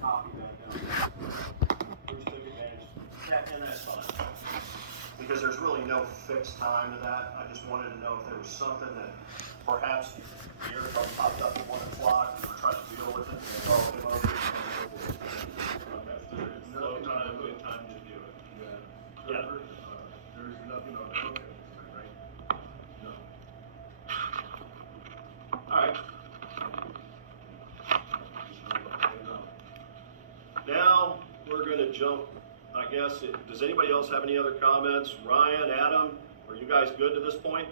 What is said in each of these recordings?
copy that down. Bruce took advantage. And that's fine. Because there's really no fixed time to that. I just wanted to know if there was something that perhaps the aircon popped up at 1 o'clock and we're trying to deal with it. And call him over. Okay. There's no time, good time to do it. Yeah. There's nothing on the hook, right? No. All right. Now we're going to jump, I guess. Does anybody else have any other comments? Ryan, Adam, are you guys good to this point?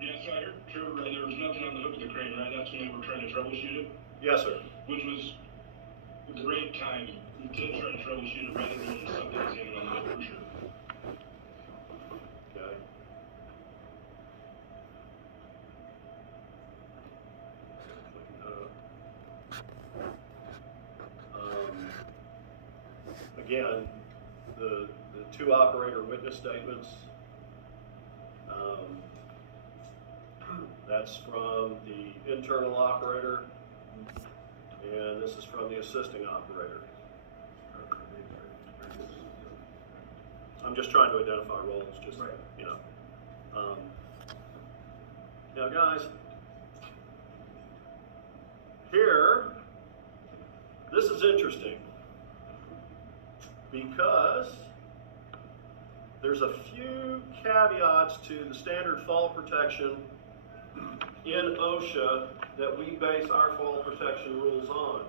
Yes, I heard Trevor, right, there was nothing on the hook of the crane, right? That's when they were trying to troubleshoot it, Yes, sir. which was a great timing. You could try to troubleshoot it rather than something that's in on the hook for sure. Okay. Again, the two operator witness statements, that's from the internal operator, and this is from the assisting operator. I'm just trying to identify roles, just, Right. you know. Now, guys, here, this is interesting because there's a few caveats to the standard fall protection in OSHA that we base our fall protection rules on.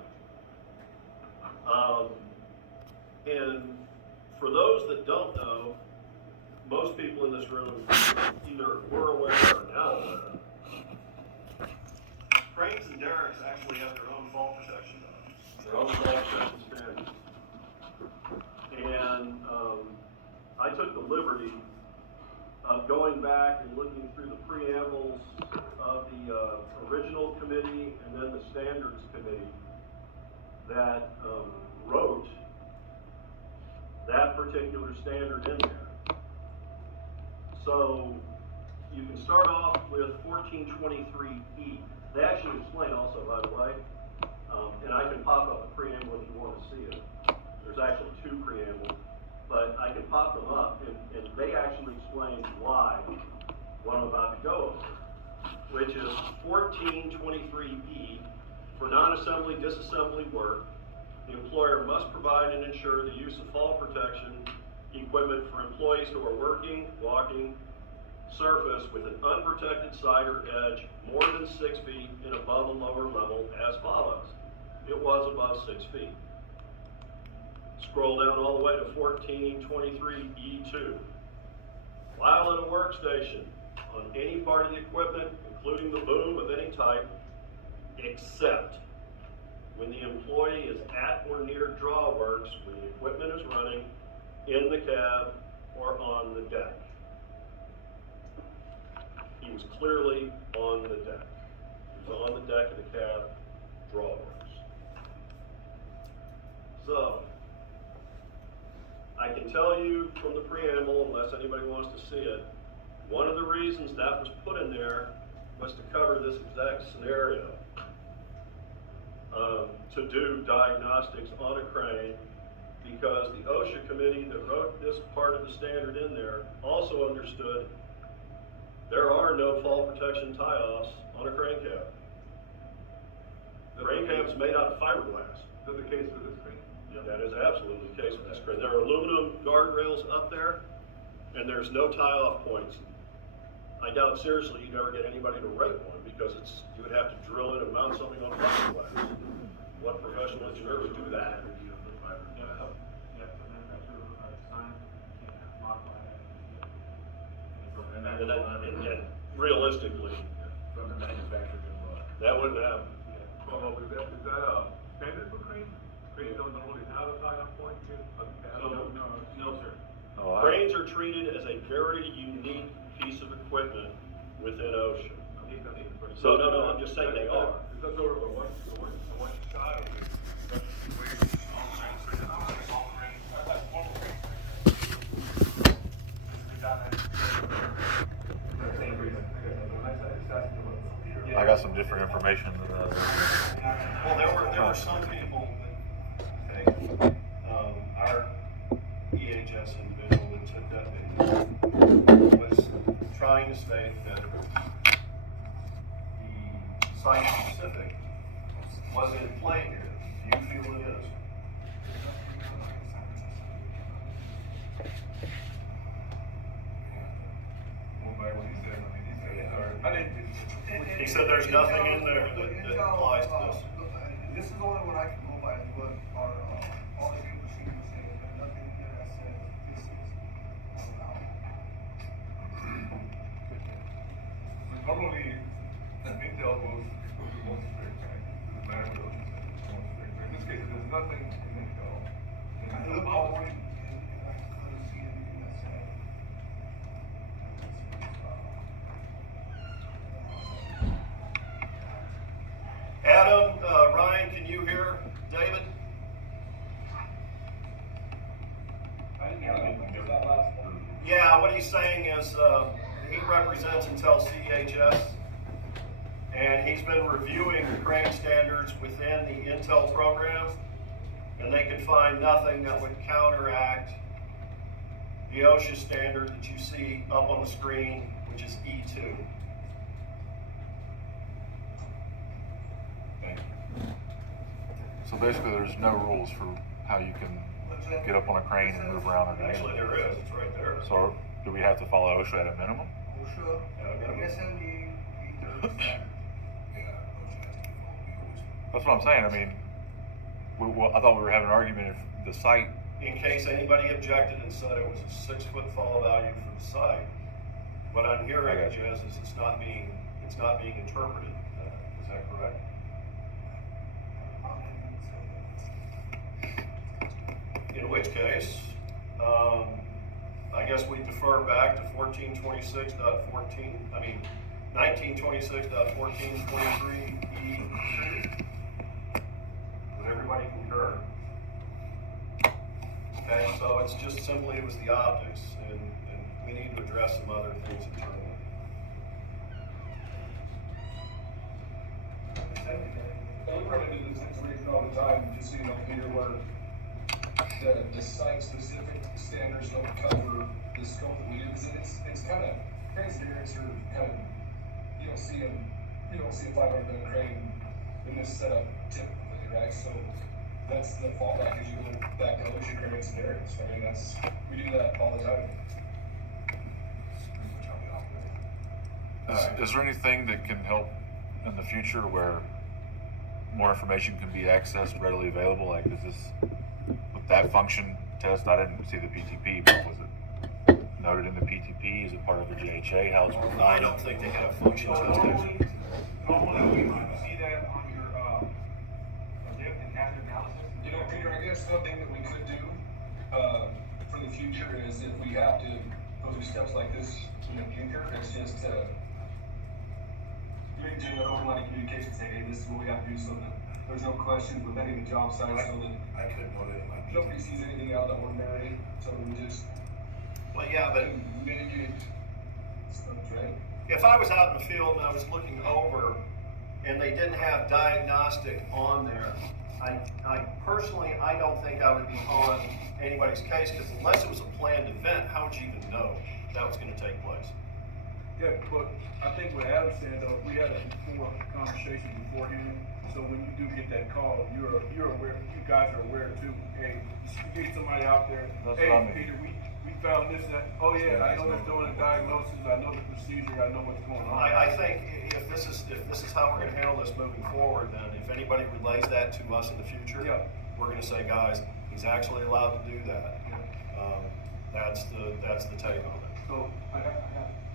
And for those that don't know, most people in this room either were aware or now aware. Cranes and derricks actually have their own fall protection, their own fall protection standards. And I took the liberty of going back and looking through the preambles of the original committee and then the standards committee that wrote that particular standard in there. So you can start off with 1423E. They actually explain also, by the way, and I can pop up the preamble if you want to see it. There's actually two preambles, but I can pop them up, and they actually explain why what I'm about to go over, which is 1423E. For non-assembly, disassembly work, the employer must provide and ensure the use of fall protection equipment for employees who are working, walking, surface with an unprotected side or edge more than 6 feet and above a lower level as follows. It was above 6 feet. Scroll down all the way to 1423E2. While at a workstation on any part of the equipment, including the boom of any type, except when the employee is at or near drawworks, when the equipment is running, in the cab, or on the deck. He was clearly on the deck. He was on the deck of the cab, drawworks. So, I can tell you from the preamble, unless anybody wants to see it, one of the reasons that was put in there was to cover this exact scenario. To do diagnostics on a crane, because the OSHA committee that wrote this part of the standard in there also understood there are no fall protection tie-offs on a crane cab. The crane cab is made out of fiberglass. Is that the case for this crane? Yeah, that is absolutely the case with this crane. There are aluminum guardrails up there, and there's no tie-off points. I doubt seriously you'd ever get anybody to rate one, because you would have to drill in and mount something on fiberglass. What professional engineer would do that? And realistically, From the manufacturer involved. that wouldn't happen. Well, is that standard for cranes? Cranes don't normally have a tie-off point here? No, sir. Oh, Cranes are treated as a very unique piece of equipment within OSHA. So no, I'm just saying they are. That's over one side. I got some different information than that. are some people that, okay, our EHS individual that took that video was trying to state that the site specific wasn't in play here. Do you feel it is? He said there's nothing in there that applies to this. This is the only one I can go by, is what our auditing procedures say, there's nothing in there that says this is allowed. Normally, Intel goes the most strict, right? The matter goes the most strict. In this case, there's nothing in Intel. I looked all the way and I couldn't see anything that said. Adam, Ryan, can you hear David? Yeah, what he's saying is he represents Intel CHS, and he's been reviewing the crane standards within the Intel program, and they could find nothing that would counteract the OSHA standard that you see up on the screen, which is E2. So basically, there's no rules for how you can get up on a crane and move around on it. Actually, there is. It's right there. So do we have to follow OSHA at a minimum? OSHA, SME, That's what I'm saying. I mean, I thought we were having an argument if the site. In case anybody objected and said it was a 6-foot fall value for the site, what I'm hearing, Jez, is it's not being interpreted. Is that correct? In which case, I guess we defer back to 1926.23E2. Does everybody concur? Okay, so it's just simply, it was the optics, and we need to address some other things internally. We run into this situation all the time, just so you know, Peter, where the site-specific standards don't cover the scope that we do, because it's kind of, cranes and derricks are kind of, you don't see a 500-ton crane in this setup typically, right? So that's the fallback, is you go back to ocean cranes and derricks. I mean, we do that all the time. Is there anything that can help in the future where more information can be accessed readily available? Like, is this with that function test? I didn't see the PTP, but was it noted in the PTP? Is it part of the JHA? How's it? I don't think they have function test. Normally, you see that on your lift and hazard analysis. You know, Peter, I guess one thing that we could do for the future is if we have to go through steps like this in the future, it's just do an open line of communication, say, hey, this is what we have to do, so that there's no questions with any of the job sites, so that I couldn't know that in my nobody sees anything out of the ordinary, so we just Well, yeah, but mitigate stuff, right? if I was out in the field and I was looking over and they didn't have diagnostic on there, I personally, I don't think I would be on anybody's case, because unless it was a planned event, how would you even know that was going to take place? Yeah, but I think what Adam said though, we had a conversation beforehand, so when you do get that call, you're aware, you guys are aware too. Hey, you get somebody out there, That's hey, what I mean. Peter, we found this and that. Oh yeah, I know they're doing a diagnosis, I know the procedure, I know what's going on. I think if this is how we're gonna handle this moving forward, then if anybody relays that to us in the future, Yeah. we're gonna say, guys, he's actually allowed to do that. That's the take on it. So, I got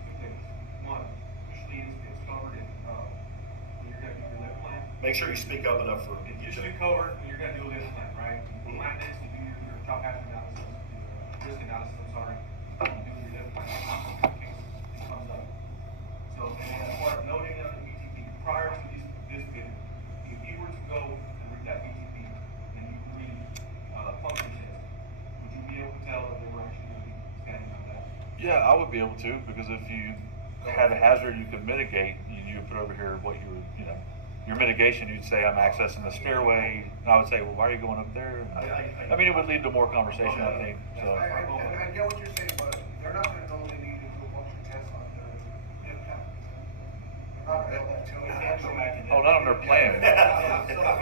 two things. One, usually it's covered in, when you're gonna do your lift plan. Make sure you speak up enough for It should be covered when you're gonna do a lift plan, right? You plan this, you do your top hazard analysis, your risk analysis, I'm sorry. You do your lift plan, this comes up. So, and then as part of noting of the BTP, prior to this bid, if you were to go and read that BTP, and you read, function test, would you be able to tell if they were actually gonna be standing on that? Yeah, I would be able to, because if you had a hazard you could mitigate, you would put over here what you were, your mitigation, you'd say, I'm accessing the stairway, and I would say, well, why are you going up there? I mean, it would lead to more conversation, I think, so. I get what you're saying, but they're not gonna know they need to do a function test on their impact. They're not gonna know that till. Oh, not on their plan. So if they get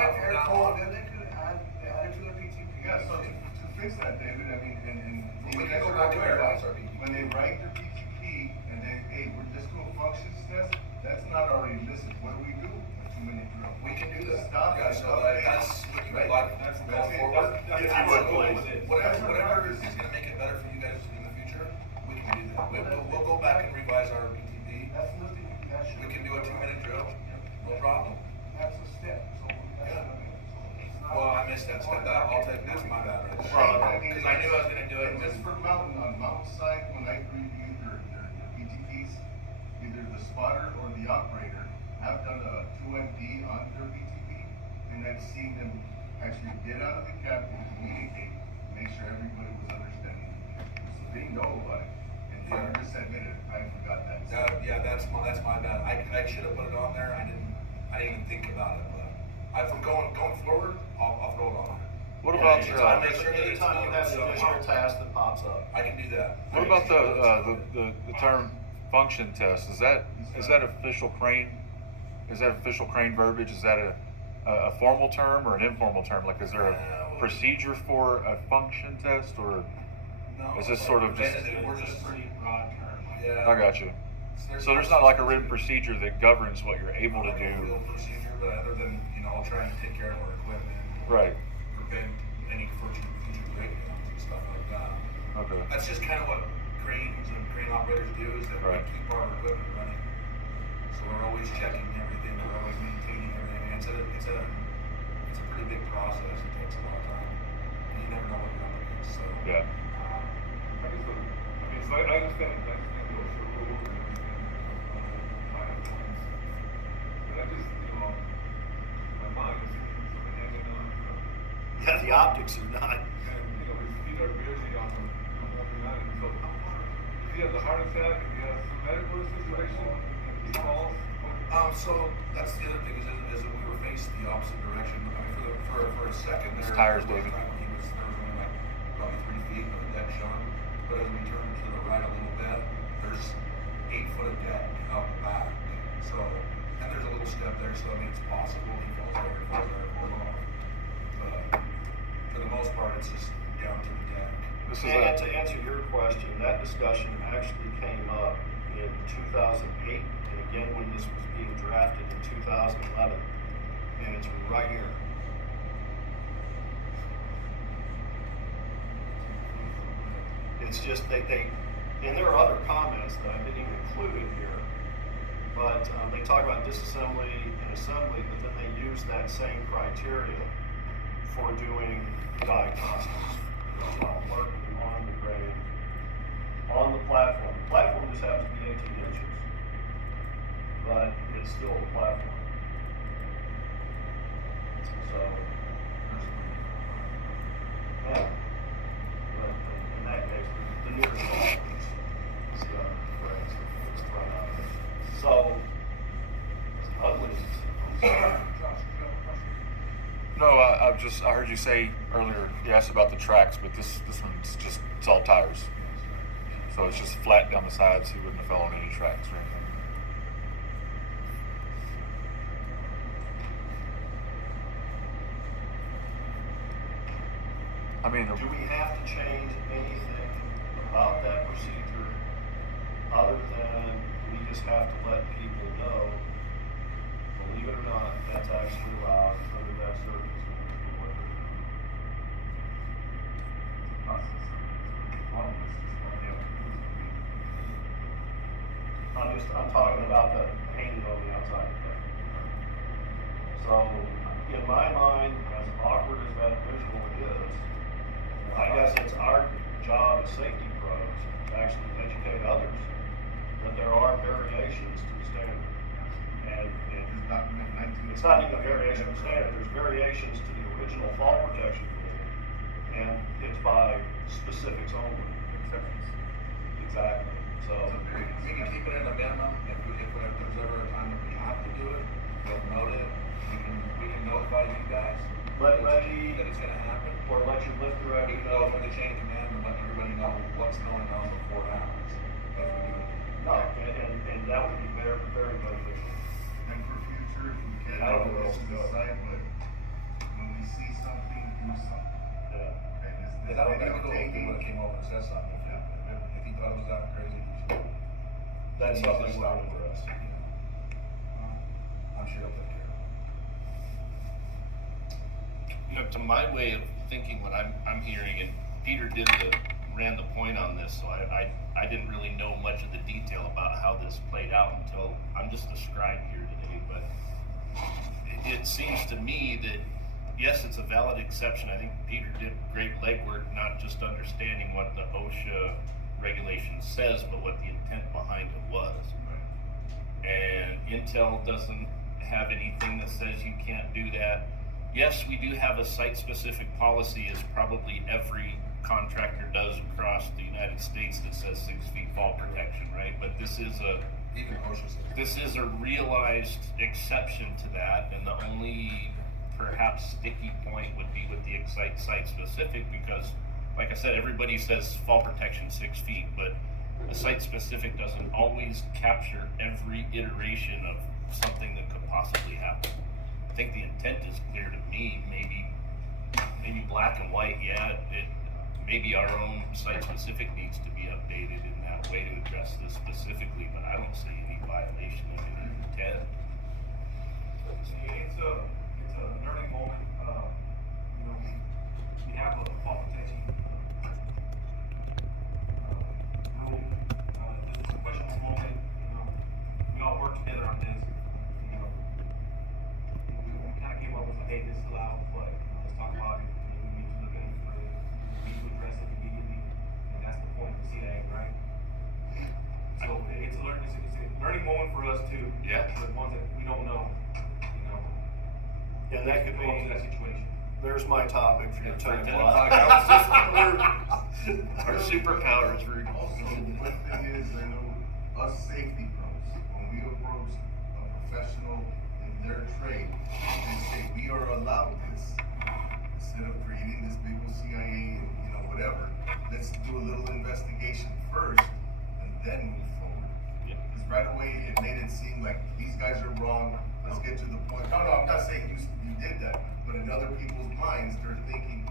an air code, then they could add it to their PTP. Yeah, so to fix that, David, I mean, and. We can go back to where, I'm sorry. When they write their PTP and they, hey, we're just doing functions test, that's not already listed. What do we do? A 2-minute drill. We can do that. Stop Yeah, it. so that's what you would like, that's going it. forward. That's If how you it would, goes. whatever is gonna make it better for you guys in the future, we can do that. We'll go back and revise our PTP. That's listed, that should. We can do a 2-minute drill, no problem. That's a step, so that's Yeah. not. Well, I missed that step, I'll take, that's my bad, right? Well, Because I knew I was gonna do it. Just for mountain, on mountainside, when I reviewed their PTPs, either the spotter or the operator have done a 2MD on their PTP, and I've seen them actually get out of the cab and communicate, make sure everybody was understanding. So they know about it, and they just admitted, I forgot that. Yeah, that's my bad, I should have put it on there, I didn't even think about it, but from going forward, I'll throw it on there. What about, Anytime, make sure that it's Anytime you have an noted, additional task that pops up. I can do that. what about the term function test? Is that official crane? Is that official crane verbiage? Is that a formal term or an informal term? Like, is there a procedure for a function test, or No, is this sort of just? we're just Pretty broad term. Yeah. I got you. So there's not like a written procedure that governs what you're able to Not a do. real procedure, but other than, trying to take care of our equipment. Right. Prevent any future breakdowns and stuff like that. Okay. That's just kind of what cranes and crane operators do, is that Right. we keep our equipment running. So we're always checking everything, we're always maintaining everything. It's a pretty big process, it takes a long time. And you never know what you're up against, so. Yeah. So I understand those rules and everything, high points. But I just, my mind is sort of hanging on. Yeah, the optics are not. And, his feet are barely on the holding on. So, if he has a heart attack, if he has some medical situation, if he falls. So that's the other thing is that we were faced the opposite direction. I mean, for a second His there. tires, there was David. a time when there was only like probably 3 feet of the deck showing. But as we turn to the right a little bit, there's 8 foot of deck out the back. So, and there's a little step there, so I mean, it's possible he falls over, But for the most part, it's just down to the deck. This is And to answer your question, that discussion actually came up in 2008, and again when this was being drafted in 2011, and it's right here. It's just they and there are other comments that I didn't even include in here, but they talk about disassembly and assembly, but then they use that same criteria for doing diagnostics. Working on the crane, on the platform. The platform just happens to be 18 inches, but it's still a platform. So, yeah. But in that case, the nearest one is it's thrown out. So, it's ugly. Josh, do you have a question? No, I heard you say earlier, you asked about the tracks, but this one's just, it's all tires. So it's just flat down the sides, he wouldn't have fell on any tracks or anything. I mean, Do we have to change anything about that procedure other than we just have to let people know, believe it or not, that's actually allowed under that circumstance? I'm talking about the painting on the outside of that. So, in my mind, as awkward as that visual is, I guess it's our job as safety pros to actually educate others that there are variations to the standard. And it's not even a variation of standard, there's variations to the original fall protection rule, and it's by specifics only. Exactly, so. We can keep it at a minimum if there's ever a time that we have to do it. You'll note it, we can notify you guys. Let that Reggie, it's gonna happen. or let your lifter We Reggie can go know. over the chain of command and let everybody know what's going on before it happens. If we do it. No, and that would be very, very beneficial. And for future, if we can, I don't know where this else is to the go. site, but when we see something, do something. Yeah. Okay, And that would be cool if he would've came over and said something. If he thought it was that crazy, he should. That's he something should we're stop gonna for us. address. I'm sure he'll take care of it. You know, to my way of thinking, what I'm hearing, and Peter ran the point on this, so I didn't really know much of the detail about how this played out until I'm just a scribe here today, but it seems to me that, yes, it's a valid exception. I think Peter did great legwork, not just understanding what the OSHA regulation says, but what the intent behind it was. And Intel doesn't have anything that says you can't do that. Yes, we do have a site-specific policy, as probably every contractor does across the United States, that says 6 feet fall protection, right? But this is Even OSHA says. this is a realized exception to that, and the only perhaps sticky point would be with the Exyte site-specific, because, like I said, everybody says fall protection 6 feet, but the site-specific doesn't always capture every iteration of something that could possibly happen. I think the intent is clear to me. Maybe black and white. Yeah, maybe our own site-specific needs to be updated in that way to address this specifically, but I don't see any violation of any intent. It's a learning moment. You know, we have a fall protection rule. This is a questionable moment. You know, we all work together on this. You know, we kind of came up with like, hey, this is allowed, but let's talk about it. And we need to look at it further. We need to address it immediately, and that's the point of the CIA, right? So it's a learning moment for us too. Yeah. For the ones that we don't know. You know. And that could Go into that be, situation. there's my topic for your 10 10 o'clock. o'clock. Our superpower is rude. Also, one thing is, I know us safety pros, when we approach a professional in their trade and say, we are allowed this, instead of creating this big old CIA and, you know, whatever, let's do a little investigation first and then move forward. Yeah. Because right away, it made it seem like these guys are wrong, let's get to the point. No, I'm not saying you did that, but in other people's minds, they're thinking,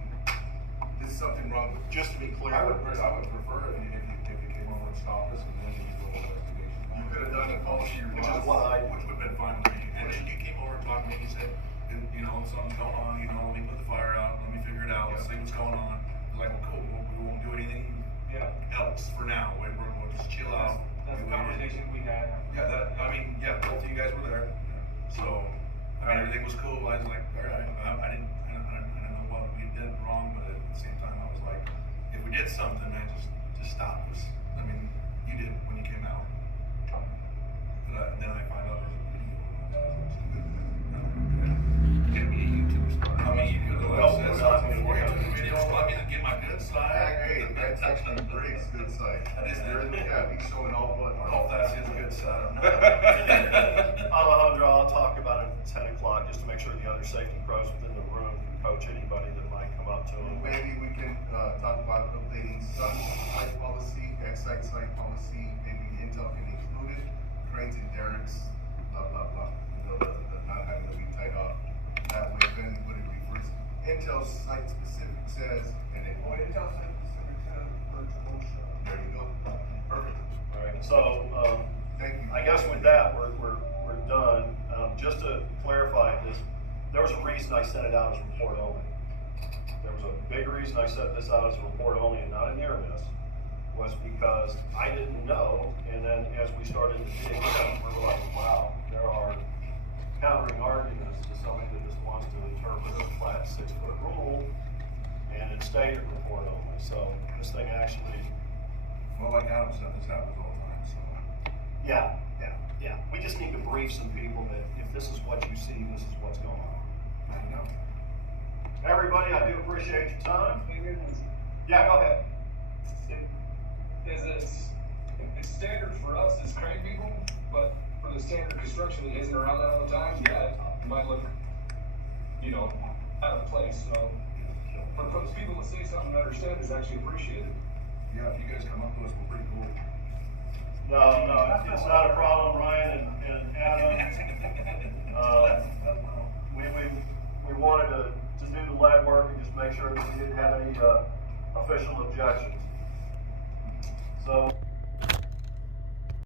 there's something wrong with. Just to be clear, I would prefer if you came over and stopped us and then you do an investigation. You could have done a policy which is what Which would have been fine with me. And then you came over and talked to me and you said, you know, something's going on, you know, let me put the fire out, let me figure it out, let's see what's going on. I was like, well, cool, we won't do anything else for now. We'll just chill out. That's the conversation we had. Yeah, both of you guys were there. So, I mean, everything was cool. I was like, all right, I didn't know what we did wrong, but at the same time, I was like, if we did something, man, just stop us. I mean, you did when you came out. But then I find out there's a video. Gonna be a YouTube star. I mean, you could have said something before you took the video. Let me get my good side. Hey, that's actually Briggs' good side. That is There in the cab, he's showing all but. Oh, that's his good side. Alejandro, I'll talk about it at 10 o'clock, just to make sure the other safety pros within the room can coach anybody that might come up to them. Maybe we can, talk about updating some site policy, Exyte site policy, maybe Intel can include it, cranes and derricks, blah, blah, blah. You know, the not having to be tied up. That way, then would it be first, Intel site specific says, and it. Well, Intel said specific to virtual OSHA. There you go. Perfect. So, Thank you. I guess with that, we're done. Just to clarify this, there was a reason I sent it out as report only. There was a big reason I sent this out as a report only and not a near miss, was because I didn't know, and then as we started to dig in, we were like, wow, there are countering arguments to somebody that just wants to interpret a flat 6-foot rule, and it stayed a report only. So this thing actually, Well, like Adam said, this happens all the time, so. yeah. We just need to brief some people that if this is what you see, this is what's going on. I know. Everybody, I do appreciate your time. Yeah, go ahead. It's standard for us as crane people, but for the standard construction that isn't around that all the time, yeah, it might look, you know, out of place, so. But for those people to say something and understand is actually appreciated. Yeah, if you guys come up to us, we're pretty cool. No, it's not a problem, Ryan and Adam. We wanted to do the legwork and just make sure that we didn't have any, official objections. So,